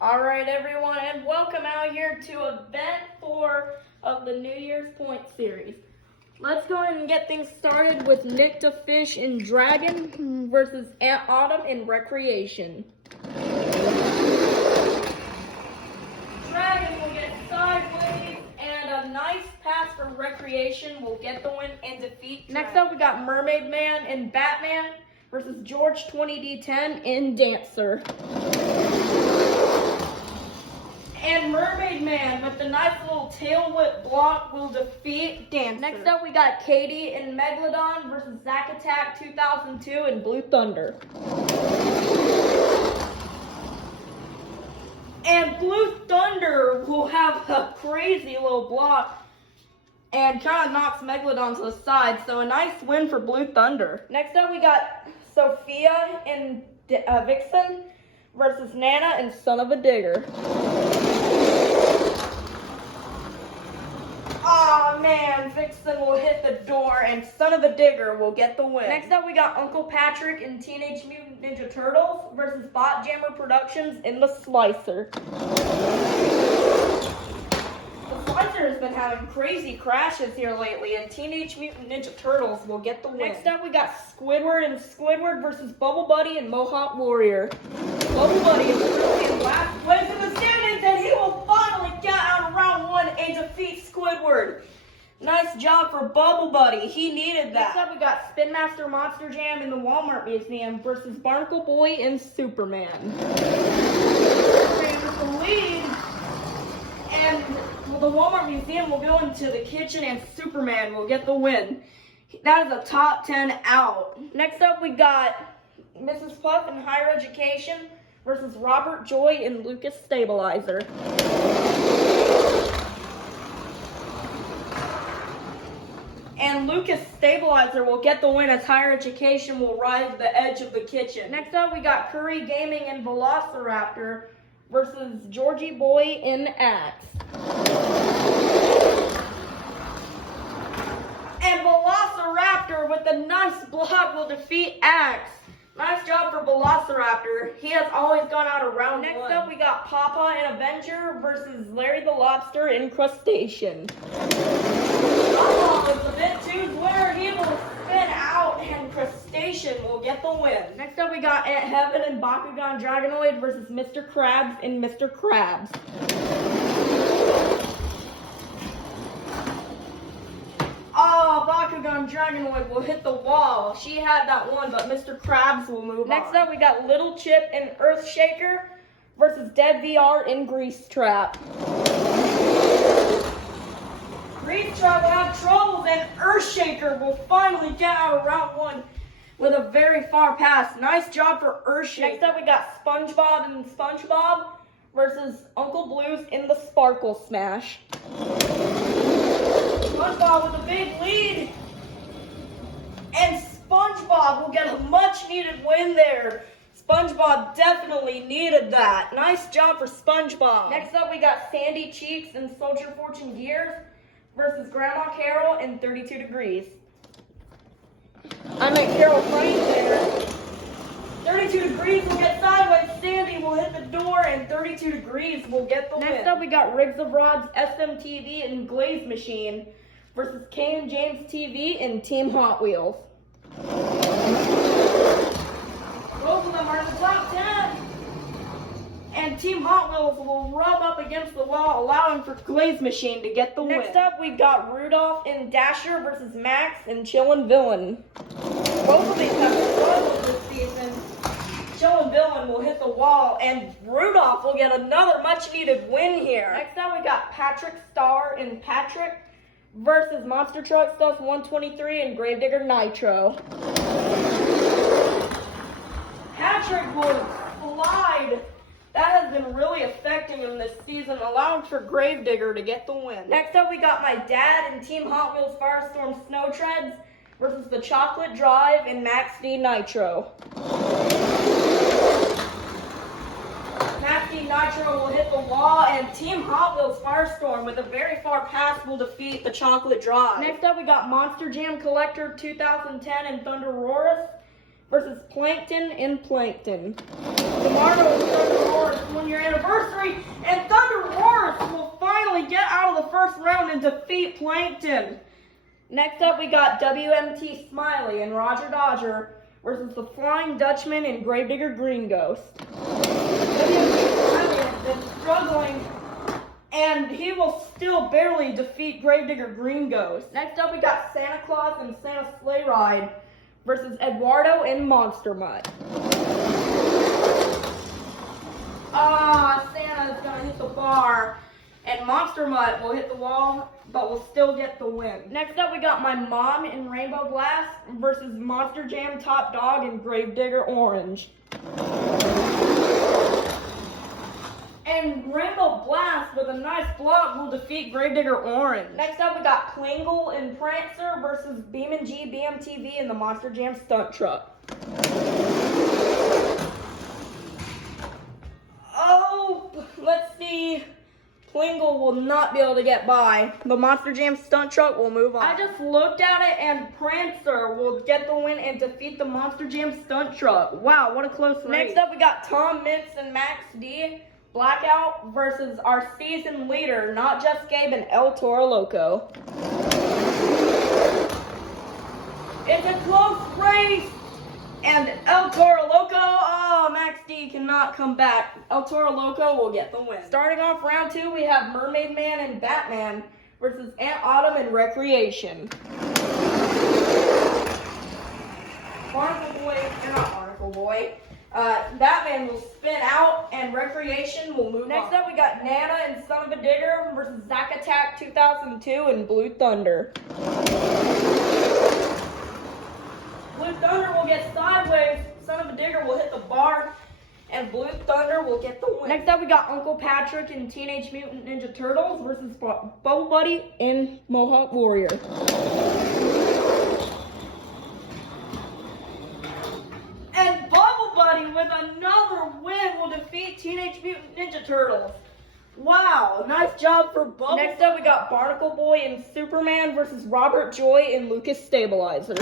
All right, everyone, and welcome out here to event 4 of the New Year's Point series. Let's go ahead and get things started with Nick the Fish and Dragon versus Aunt Autumn in Recreation. Dragon will get sideways, and a nice pass for Recreation will get the win and defeat Dragon. Next up, we got Mermaid Man and Batman versus George 20D10 in Dancer. And Mermaid Man with the nice little tail whip block will defeat Dancer. Next up, we got Katie and Megalodon versus Zack Attack 2002 and Blue Thunder. And Blue Thunder will have a crazy little block and kind of knocks Megalodon to the side, so a nice win for Blue Thunder. Next up, we got Sophia and Vixen versus Nana and Son of a Digger. Aw, man, Vixen will hit the door and Son of a Digger will get the win. Next up, we got Uncle Patrick and Teenage Mutant Ninja Turtles versus Bot Jammer Productions in the Slicer. The Slicer has been having crazy crashes here lately, and Teenage Mutant Ninja Turtles will get the win. Next up, we got Squidward and Squidward versus Bubble Buddy and Mohawk Warrior. Bubble Buddy is currently in last place in the standings, and he will finally get out of round 1 and defeat Squidward. Nice job for Bubble Buddy. He needed that. Next up, we got Spin Master Monster Jam in the Walmart Museum versus Barnacle Boy and Superman. Superman with the lead, and the Walmart Museum will go into the kitchen, and Superman will get the win. That is a top 10 out. Next up, we got Mrs. Puff in Higher Education versus Robert Joy and Lucas Stabilizer. And Lucas Stabilizer will get the win as Higher Education will ride to the edge of the kitchen. Next up, we got Curry Gaming and Velociraptor versus Georgie Boy in Axe. And Velociraptor with a nice block will defeat Axe. Nice job for Velociraptor. He has always gone out of round 1. Next up, we got Papa and Avenger versus Larry the Lobster in Crustacean. Papa was a bit too where he will spin out, and Crustacean will get the win. Next up, we got Aunt Heaven and Bakugan Dragonoid versus Mr. Krabs and Mr. Krabs. Oh, Bakugan Dragonoid will hit the wall. She had that one, but Mr. Krabs will move on. Next up, we got Little Chip and Earthshaker versus Dead VR and Grease Trap. Grease Trap will have troubles, and Earthshaker will finally get out of round 1 with a very far pass. Nice job for Earthshaker. Next up, we got SpongeBob and SpongeBob versus Uncle Blues in the Sparkle Smash. SpongeBob with a big lead, and SpongeBob will get a much-needed win there. SpongeBob definitely needed that. Nice job for SpongeBob. Next up, we got Sandy Cheeks and Soldier Fortune Gears versus Grandma Carol in 32 Degrees. I meant Carol Frames there. 32 Degrees will get sideways, Sandy will hit the door, and 32 Degrees will get the win. Next up, we got Riggs of Rods, SMTV, and Glaze Machine versus Kane and James TV and Team Hot Wheels. Both of them are in the top 10. And Team Hot Wheels will rub up against the wall, allowing for Glaze Machine to get the win. Next up, we got Rudolph and Dasher versus Max and Chillin' Villain. Both of these have struggled this season. Chillin' Villain will hit the wall, and Rudolph will get another much-needed win here. Next up, we got Patrick Star and Patrick versus Monster Truck Stuff 123 and Gravedigger Nitro. Patrick will slide. That has been really affecting him this season, allowing for Gravedigger to get the win. Next up, we got my dad and Team Hot Wheels Firestorm Snow Treads versus the Chocolate Drive and Max D Nitro. Max D Nitro will hit the wall, and Team Hot Wheels Firestorm with a very far pass will defeat the Chocolate Drive. Next up, we got Monster Jam Collector 2010 and Thunder Roarus versus Plankton and Plankton. Tomorrow is Thunder Roarus 1-year anniversary. and defeat Plankton. Next up, we got WMT Smiley and Roger Dodger versus the Flying Dutchman and Gravedigger Green Ghost. WMT Smiley has been struggling, and he will still barely defeat Gravedigger Green Ghost. Next up, we got Santa Claus and Santa Sleigh Ride versus Eduardo and Monster Mutt. Santa's gonna hit the bar, and Monster Mutt will hit the wall, but will still get the win. Next up, we got my mom in Rainbow Blast versus Monster Jam Top Dog and Gravedigger Orange. And Rainbow Blast with a nice block will defeat Gravedigger Orange. Next up, we got Plingle and Prancer versus Beam & G BMTV and the Monster Jam Stunt Truck. Oh, let's see. Plingle will not be able to get by. The Monster Jam Stunt Truck will move on. I just looked at it, and Prancer will get the win and defeat the Monster Jam Stunt Truck. Wow, what a close race. Next up, we got Tom Mintz and Max D. Blackout versus our season leader, Not Just Gabe and El Toro Loco. It's a close race, and El Toro Loco, Max D cannot come back. El Toro Loco will get the win. Starting off round 2, we have Mermaid Man and Batman versus Aunt Autumn and Recreation. Barnacle Boy, or not Barnacle Boy, Batman will spin out and Recreation will move on. Next up, we got Nana and Son of a Digger versus Zack Attack 2002 and Blue Thunder. Blue Thunder will get sideways, Son of a Digger will hit the bar, and Blue Thunder will get the win. Next up, we got Uncle Patrick and Teenage Mutant Ninja Turtles versus Bubble Buddy and Mohawk Warrior. And Bubble Buddy with another win will defeat Teenage Mutant Ninja Turtles. Wow, nice job for Bubble. Next up, we got Barnacle Boy and Superman versus Robert Joy and Lucas Stabilizer.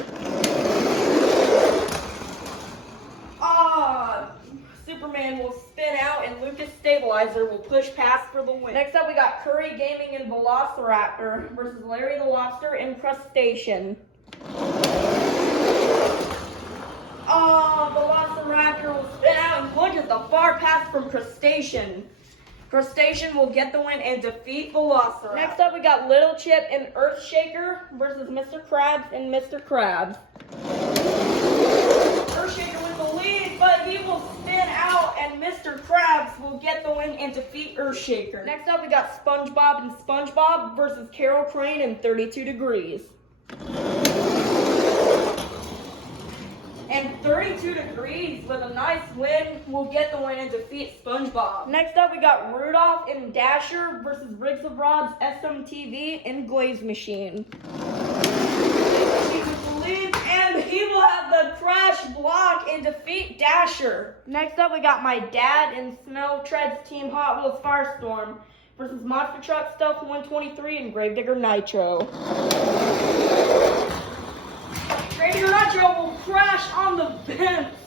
Superman will spin out and Lucas Stabilizer will push past for the win. Next up, we got Curry Gaming and Velociraptor versus Larry the Lobster and Crustacean. Velociraptor will spin out and look at the far pass from Crustacean. Crustacean will get the win and defeat Velociraptor. Next up, we got Little Chip and Earthshaker versus Mr. Krabs and Mr. Krabs. Earthshaker with the lead, but he will spin out and Mr. Krabs will get the win and defeat Earthshaker. Next up, we got SpongeBob and SpongeBob versus Carol Crane and 32 Degrees. And 32 Degrees with a nice win will get the win and defeat SpongeBob. Next up, we got Rudolph and Dasher versus Riggs of Rod's SMTV and Glaze Machine. And he will have the crash block and defeat Dasher. Next up, we got my dad and Snow Treads Team Hot Wheels Firestorm versus Monster Truck Stuff 123 and Gravedigger Nitro. Gravedigger Nitro will crash on the vents,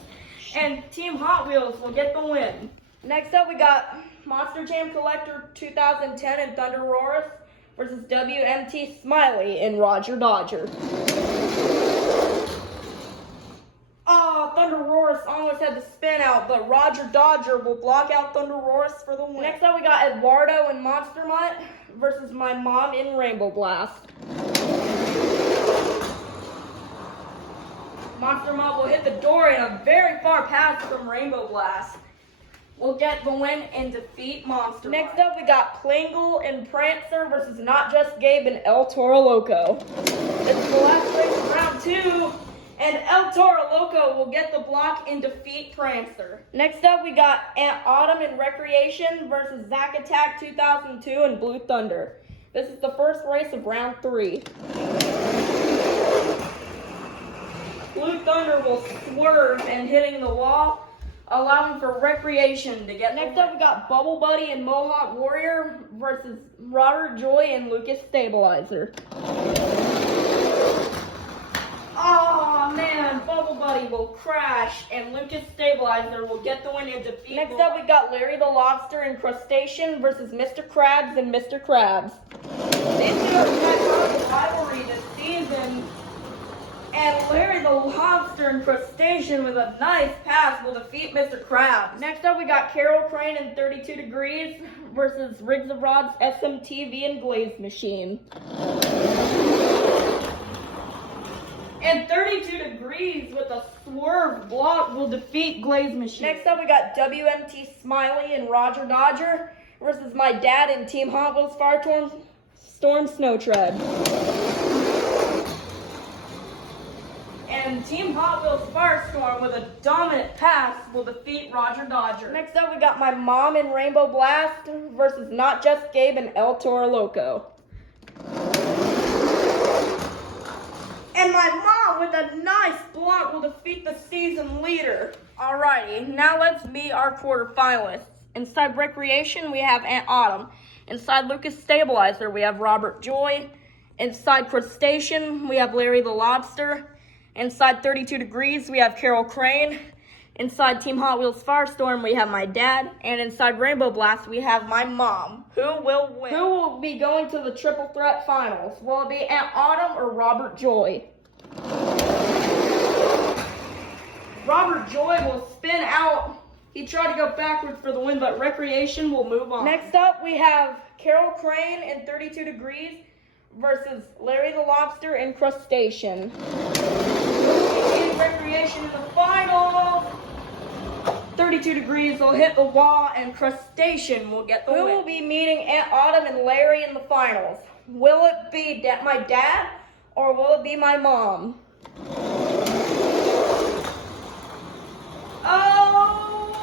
and Team Hot Wheels will get the win. Next up, we got Monster Jam Collector 2010 and Thunder Roars versus WMT Smiley and Roger Dodger. Thunder Roars almost had the spin out, but Roger Dodger will block out Thunder Roars for the win. Next up, we got Eduardo and Monster Mutt versus my mom in Rainbow Blast. Monster Mutt will hit the door in a very far pass from Rainbow Blast. We'll get the win and defeat Monster Mutt. Next up, we got Plingle and Prancer versus Not Just Gabe and El Toro Loco. It's the last race of round 2. And El Toro Loco will get the block and defeat Prancer. Next up, we got Aunt Autumn and Recreation versus Zack Attack 2002 and Blue Thunder. This is the first race of round 3. Blue Thunder will swerve and hitting the wall, allowing for Recreation to get. Next up, we got Bubble Buddy and Mohawk Warrior versus Robert Joy and Lucas Stabilizer. Oh man, Bubble Buddy will crash and Lucas Stabilizer will get the win and defeat. Next up, we got Larry the Lobster and Crustacean versus Mr. Krabs and Mr. Krabs. These two have had a rivalry this season. And Larry the Lobster and Crustacean with a nice pass will defeat Mr. Krabs. Next up, we got Carol Crane and 32 Degrees versus Riggs of Rod's SMTV and Glaze Machine. And 32 Degrees with a swerve block will defeat Glaze Machine. Next up, we got WMT Smiley and Roger Dodger versus my dad and Team Hot Wheels Firestorm Snow Tread. And Team Hot Wheels Firestorm with a dominant pass will defeat Roger Dodger. Next up, we got my mom in Rainbow Blast versus Not Just Gabe and El Toro Loco. And my mom with a nice block will defeat the season leader. Alrighty, now let's meet our quarterfinalists. Inside Recreation, we have Aunt Autumn. Inside Lucas Stabilizer, we have Robert Joy. Inside Crustacean, we have Larry the Lobster. Inside 32 Degrees, we have Carol Crane. Inside Team Hot Wheels Firestorm, we have my dad. And inside Rainbow Blast, we have my mom. Who will win? Who will be going to the Triple Threat Finals? Will it be Aunt Autumn or Robert Joy? Robert Joy will spin out. He tried to go backwards for the win, but Recreation will move on. Next up, we have Carol Crane in 32 Degrees versus Larry the Lobster and Crustacean. Recreation in the final. 32 Degrees will hit the wall and Crustacean will get the win. Who will be meeting Aunt Autumn and Larry in the finals? Will it be my dad or will it be my mom? Oh,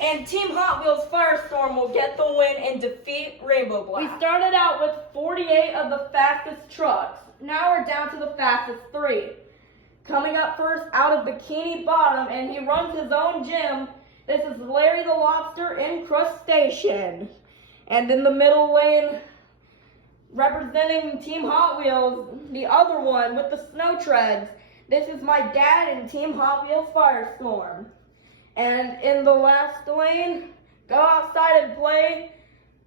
and Team Hot Wheels Firestorm will get the win and defeat Rainbow Blast. We started out with 48 of the fastest trucks. Now we're down to the fastest 3. Coming up first out of Bikini Bottom, and he runs his own gym. This is Larry the Lobster in Crustacean. And in the middle lane, representing Team Hot Wheels, the other one with the snow treads. This is my dad and Team Hot Wheels Firestorm. And in the last lane, go outside and play.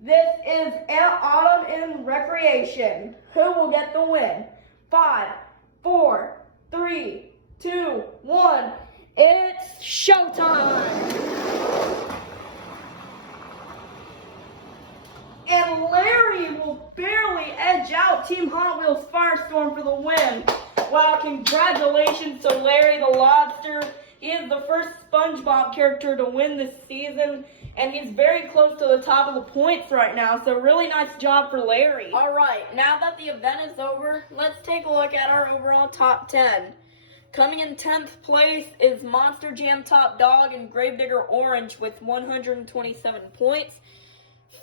This is Aunt Autumn in Recreation. Who will get the win? 5, 4, 3, 2, 1. It's showtime! And Larry will barely edge out Team Hot Wheels Firestorm for the win. Wow, congratulations to Larry the Lobster. He is the first SpongeBob character to win this season, and he's very close to the top of the points right now, so really nice job for Larry. All right, now that the event is over, let's take a look at our overall top 10. Coming in 10th place is Monster Jam Top Dog and Gravedigger Orange with 127 points,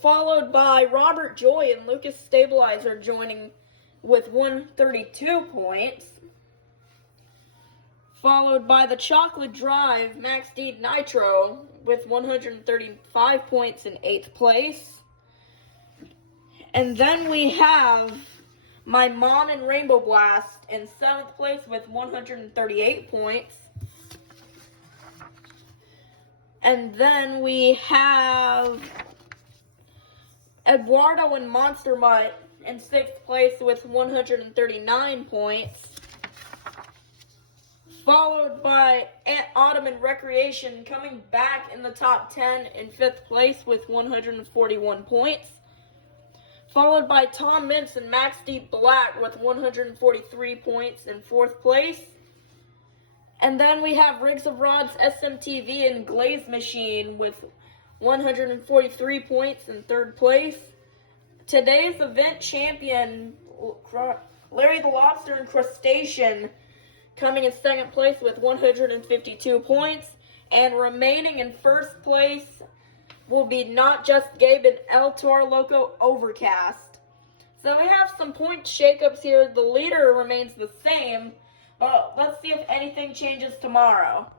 followed by Robert Joy and Lucas Stabilizer joining with 132 points. Followed by the Chocolate Drive, Max D Nitro with 135 points in 8th place. And then we have my mom in Rainbow Blast in 7th place with 138 points. And then we have Eduardo and Monster Mutt in 6th place with 139 points. Followed by Aunt Autumn and Recreation coming back in the top 10 in 5th place with 141 points. Followed by Tom Mintz and Max D Black with 143 points in 4th place. And then we have Riggs of Rod's SMTV and Glaze Machine with 143 points in 3rd place. Today's event champion, Larry the Lobster and Crustacean, coming in 2nd place with 152 points, and remaining in 1st place will be Not Just Gabe and El Toro Loco Overcast. So we have some point shakeups here. The leader remains the same, but let's see if anything changes tomorrow.